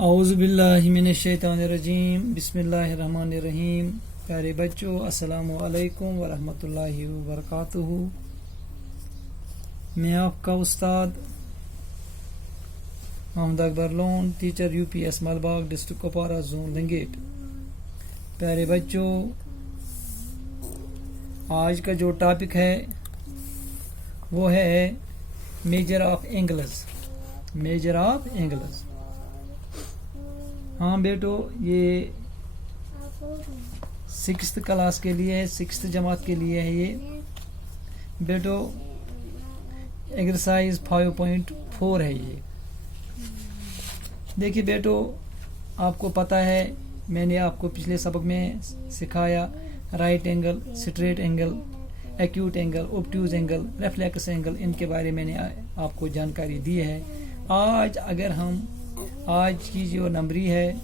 औज़ुबिल्लाहिमिनश्शैतानिर्रजीम बिस्मिल्लाहिर्रहमानिर्रहीम। प्यारे बच्चों, अस्सलामु अलैकुम वरहमतुल्लाहि वबरकातुहू। मैं आपका उस्ताद Mohammad Akbar Lone, teacher UPS Malbagh, district Kupwara, zone Langate. प्यारे बच्चों, आज का जो टॉपिक है वो है measure of angles. Measure of angles. हाँ बेटो, ये 6th क्लास के लिए है, 6th जमात के लिए है। ये बेटो एक्सरसाइज 5.4 है। ये देखिए बेटो, आपको पता है मैंने आपको पिछले सबक में सिखाया right angle, straight angle, acute angle, obtuse angle, reflex angle, इनके बारे में मैंने आपको जानकारी दी है। आज अगर हम आज की जो नंबरी है,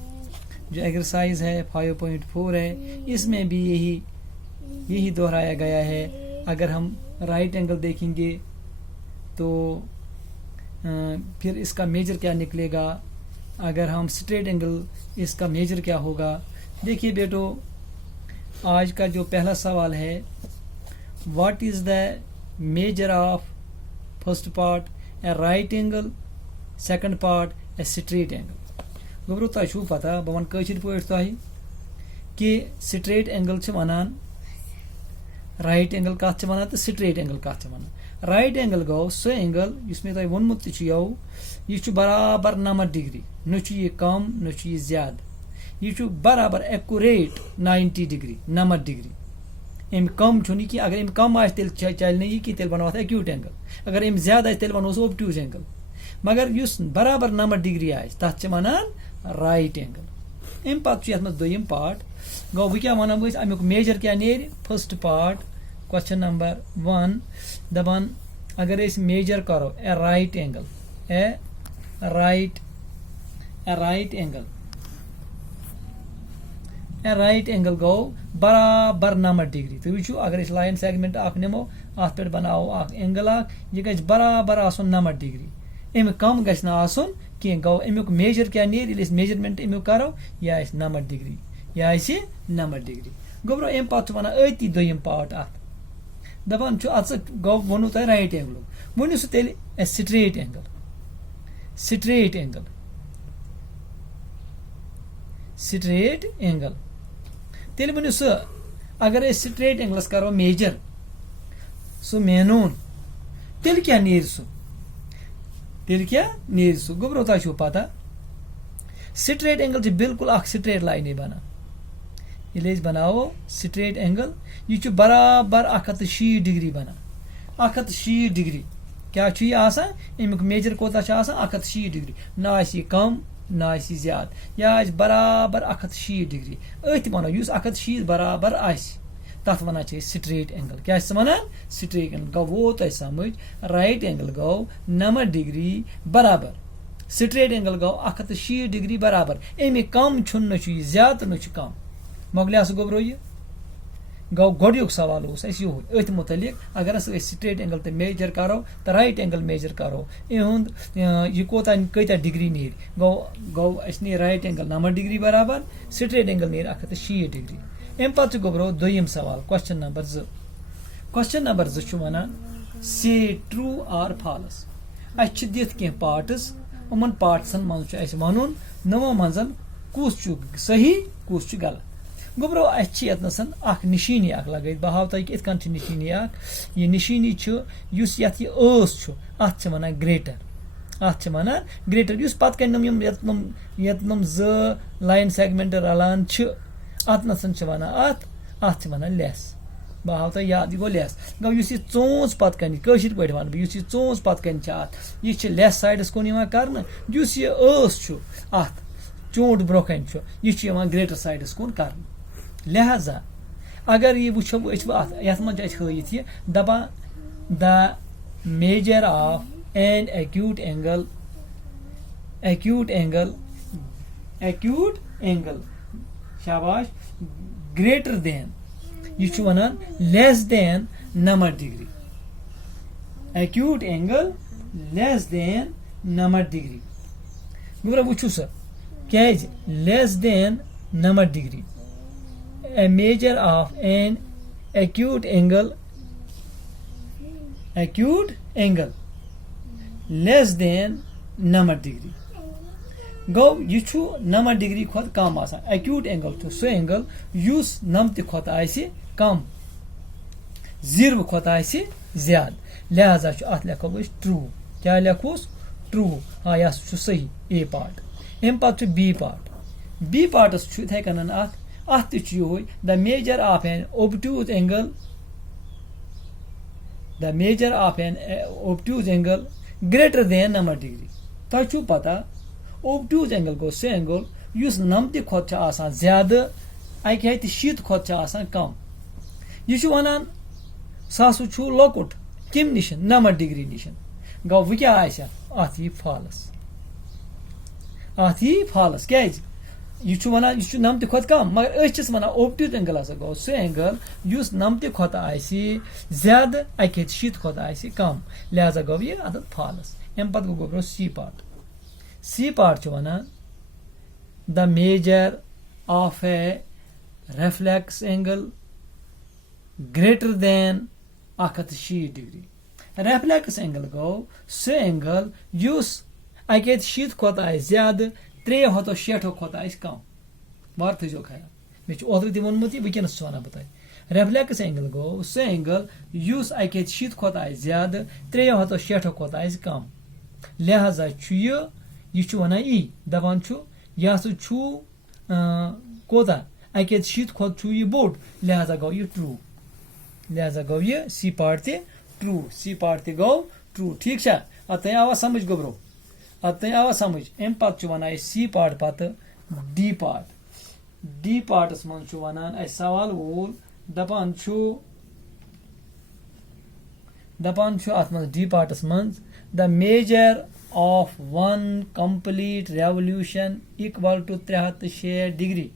जो एक्सरसाइज है 5.4 है, इसमें भी यही दोहराया गया है। अगर हम राइट एंगल देखेंगे तो फिर इसका मेजर क्या निकलेगा, अगर हम स्ट्रेट एंगल इसका मेजर क्या होगा। देखिए बेटो, आज का जो पहला सवाल है, what is the measure of first part A right angle, second part a straight angle. गोबरो तुम छू पता, बह वन कशिर पे तुह कि स्ट्रेट एंगल वनान राइट एंगल कत वनान तो स्ट्रेट एंगल कत वनान। राइट एंगल गो सो एंगल जिस मे तुम वोनमुत यह बराबर 90 डिग्री, न यह कम न यह ज्यादा, यह बराबर एक्यूरेट 90 डिग्री 90 डिग्री। अम कम कि अगर अम कम आ चल यह कि तेल बनो एक्यूट एंगल, अगर अम ज्यादा तेल बनो ऑब्ट्यूज एंगल। मगर युस बराबर 90 डिग्री तथ वनान राइट एंगल। अम पे ये दोयम पार्ट गो वह क्या वन अमुक मेजर क्या नेर। फर्स्ट पार्ट क्वेश्चन नंबर 1 दपान अगर मेजर करो ए राइट एंगल, ए राइट एंगल, ए राइट एंगल गो बराबर 90 डिग्री। तो वो अगर लाइन सेगमेंट नमो अत पे बनाओ एंगल यह ग बराबर 90 डिग्री। अम कम गि कह गो अमुक मेजर क्या नेर, मेजरमेंट अमुक करो यह 90 डिग्री, यह 90 डिग्री। गोबरो अम पे वन अति दोयम पार्ट अत दपान गो वोनू तुम राइट एंगल, वनु सह तेल straight angle. Straight angle, straight angle तेल वनु सह अगर स्ट्रेट एंगलस करो मेजर सो मेनून तेल क्या नेर सह, तेल क्या नेर सह। गोबरो तुम पता स्ट्रेट एंगल बिल्कुल स्ट्रेट लाइन बना। ये बनाओ स्ट्रेट एंगल, यह बराबर 160 डिग्री बना। 160 डिग्री क्या अमुक मेजर कोता 160 डिग्री, ना कम ना ज्यादा, यह बराबर 160 डिग्री। अत वनो 160 बराबर तथ वन स्ट्रेट एंगल। क्या वन स्ट्रेट एंगल गो वो तुम समझ। राइट एंगल गो 90 डिग्री बराबर, स्ट्रेट एंगल गो 160 डिग्री बराबर। अमे कम न ज्यादा न कम। मोगलिया गोबरो यह गो गोडुक सवाल अथ मुतलिक अगर स्ट्रेट एंगल तो मेजर करो तो राइट एंगल मेजर करो इहुंद यह कत डिग्री नीर गो नीर राइट एंगल 90 डिग्री बराबर, स्ट्रेट एंगल नीर 160 डिग्री। अम पे गोबरो दोयम सवाल question number 2। Question number 2 one से ट्रू और फॉल्स। अ दिथ कह पार्ट्स, उमन पार्ट्सन मज वन नमो मज कुस सही कुस गलत। गोबरो अतनसन निशानी लगे बह हाव तुम इत निशानी यह निशानी अत वन ग्रेटर, अत वन ग्रेटर। इस पत कम ज लाइन सेगमेंट रलान अतनसन वन अत वन लेस। बह हाव तुम याद गो लेस गो यह चोंच पत कन कशिर पे वन बह चोंच पत कन यह लेस साइडस कुन कर अत चोट ब्रो कन यह ग्रेटर साइडस कुन कर। लिहाजा अगर ये वो ये मज यह दपा the measure of an acute angle, acute angle, acute angle शाबाश ग्रेटर देन, यह वन less than 90 degree. Acute angle less than 90 degree. वो वो कैज less than 90 degree a measure of an acute angle less than 90 degree गो यह 90 degree खुद कम आसान acute angle तो सो एंगल युस 90 खुद आइसे कम 0 खुद आइसे ज्यादा लिहाजा अत लिखो ट्रू क्या लिखोस ट्रू हाँ यह सही ए पार्ट अम पे बी पार्टस इथे कन अत the measure of an obtuse angle greater than 90 degree तुम पता ओब्ट्यूज एंगल गो सो एंगल युस 90 खुद ज्यादा अकि हथ 60 खुद कम यह वनान सह लकुट कम निश 90 डिग्री निश गो वह क्या अत यी फॉल्स क्या यह वनान यह 90 खुद कम मगर अस वनान ओब्ट्यूज एंगल गो सो एंगल युस 90 खुद ज्यादा अकि हथ 60 खुद कम लिहाजा गो यह अत फॉल्स अम पे गो सी पार्ट वनान the measure of a reflex angle greater than 160 degree reflex angle गो सो एंगल युस अकि 60 खुद ज्यादा 360 खुद कम बार थो ख्याल मे ओतर तह वोनमुत वनस वन बह रेफ्लेक्स एंगल गो सो एंगल युस अकि 60 खुद ज्यादा 360 खुद कम लिहाजा यह वनान दपान यह कोता अकि 60 खुद यह बोड़ लिहाजा गो यह ट्रू लिहाजा गो यह सी पार्ट ट्रू गो ट्रू ठीक है अत आवा समझ गोब्रो अत आवा समझ अम पे वनान सी पार्ट पत डी पार्टस मन वनान सवाल वोल दपान अत मन डी पार्टस मन the measure of one complete revolution equal to 306 degree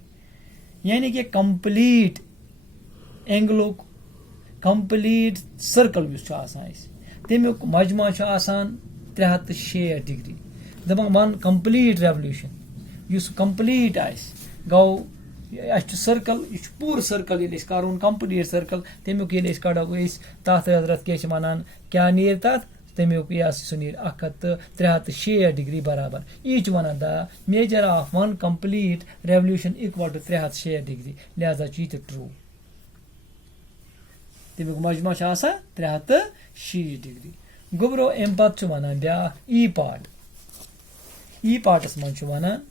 यानी कि कंप्लीट एंगलुक कंप्लीट सर्कल तमिक मजमा 306 डिग्री दपान वन कंप्लीट रेवोल्यूशन युस कंप्लीट गो सर्कल यह पूर सर्कल ये करूँ कंप्लीट सर्कल तमिक ये कड़ो तथ हजरत क्या वनान क्या नीर तथ तमिक यह नीर 306 डिग्री बराबर यह वनान the measure of one complete revolution equal to 306 degree लिहाजा यह ट्रू तमिक मजमा 306 डिग्री गोब्रो अम पे वनान ब्या ई पार्टस मन वनान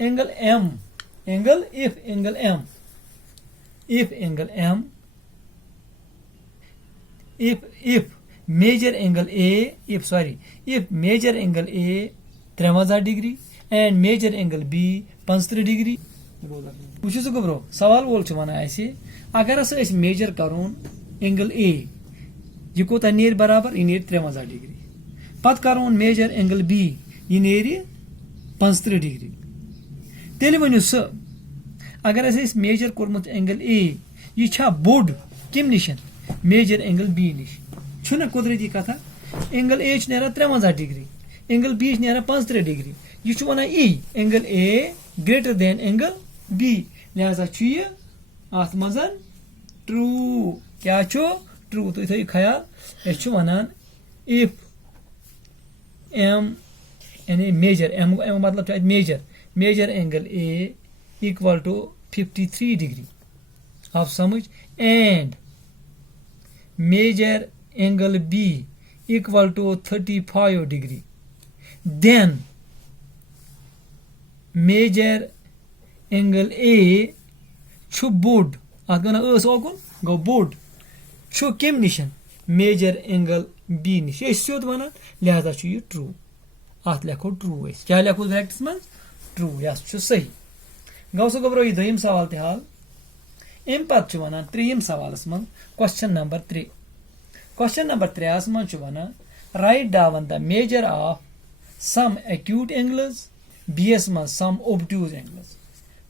angle M if angle M if major angle A if major angle A 53 degree and major angle B 75 degree वुचु गोब्रो सवाल वोल वनान अगर हसा मेजर करूँ एंगल A यह कोता नीर बराबर यह नीर 53 डिग्री पत करूँ मेजर एंगल B यह नीर 75 डिग्री तेल वनु स अगर मेजर कोर्मुत एंगल A यह बोड़ कम निश मेजर एंगल B निश छुना कुदरती कथा एंगल A नेरा 53 डिग्री एंगल B नेरा 75 डिग्री यह वनान angle A greater than angle B लिहाजा अत मज ट्रू क्या ट्रू तुम थो ख्याल वनान इफ एम यानी मेजर एम मतलब measure angle A equal to 53 degree आप समझ and measure angle B equal to 35 degree then measure angle A बोड़ अत ओकुन गो बोड़ कम निश मेजर एंगल B निश सोद वनान लिहाजा यह ट्रू अत लिखो ट्रू क्या लिखो ब्रैकेट्स में ट्रू यह सही गो सो गोब्रो यह दोयम सवाल हाल अम पे वनान त्रेयम सवालस मन क्वेश्चन नंबर 3 क्वेश्चन नंबर 3 मन वनान right down the measure of some acute angles बीएस मन सम ओब्ट्यूज एंगल्स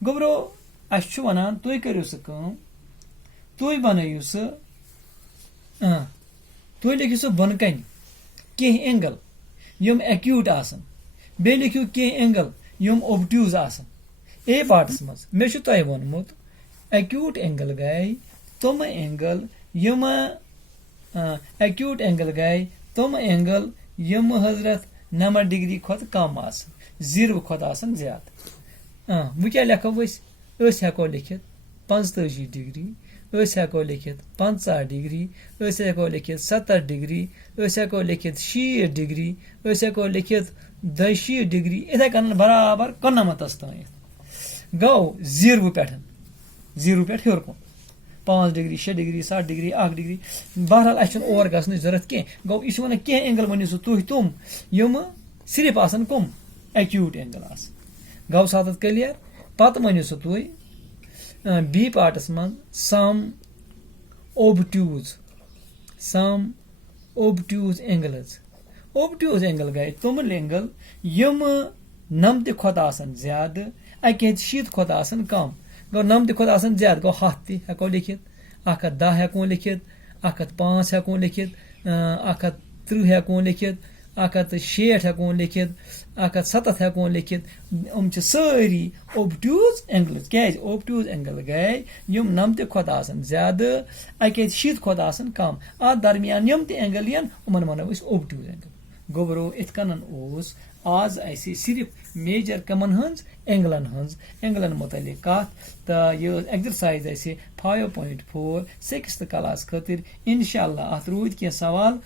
गोब्रो अस वनान तुम करो तुम बनायु तुम लिखियो बन कन कह एंगल यम एक्यूट आसन बे लिखियो कह एंगल यम ओब्ट्यूज आसन ए पार्टस मज मे तय वोनमुत एक्यूट एंगल गए तम एंगल यम एक्यूट एंगल गए तम एंगल यम हजरत 90 डिग्री खुद कम आसन 0 खुद आसन ज्यादा वो क्या लिखो हेको लिखित 45 डिग्री हेको लिखित 50 डिग्री हेको लिखित 70 डिग्री हेको लिखित 60 डिग्री हेको लिखित 2 डिग्री इथे कन बराबर कन्नमतस तय गो 0 पे हेर कुन 5 डिग्री 6 डिग्री 7 डिग्री 8 डिग्री बहरहाल अन और गसन जरूरत कह गो यह वन कह एंगल वन सो तुम यम सिर्फ आसन कम एक्यूट एंगल आस गो सात क्लियर पत वन सो तुम बी पार्टस मज सम ओब्ट्यूज एंगल गए तुम एंगल यम 90 खुद आसन ज्यादा अके 100 खुद आसन कम गो 90 खुद आसन ज्यादा गो 100 हेको लिखित 110 हेको लिखित 105 हेको लिखित 130 हेको लिखित 160 हेको लिखित 170 हेको लिखित सारी ओब्ट्यूज एंगल क्या ओब्ट्यूज एंगल गए यम 90 खुद आसन ज्यादा अके 100 खुद आसन कम आ दरमियान यम ते एंगल यन उमन वनो ओब्ट्यूज एंगल गोबरो इत कनन ओस आज ऐसे सिर्फ मेजर कमन हंस एंगलन मुतलिक कत तो यह एक्सरसाइज ऐसे 5.4 6th क्लास खतिर इंशाअल्लाह अत रूद क्या सवाल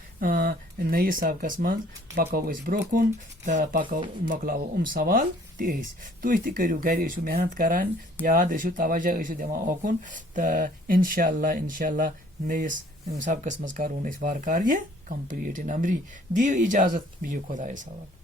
नई सबकस मज पको ब्रोकुन तो पको मकलावो सवाल तुह तु गर मेहनत करान याद तवज्जो दिवान ओकुन तो इंशाअल्लाह नईस सबकस मज करो वार यह कंप्लीट नंबरी दियो इजाजत बियो खुदायस हवाले।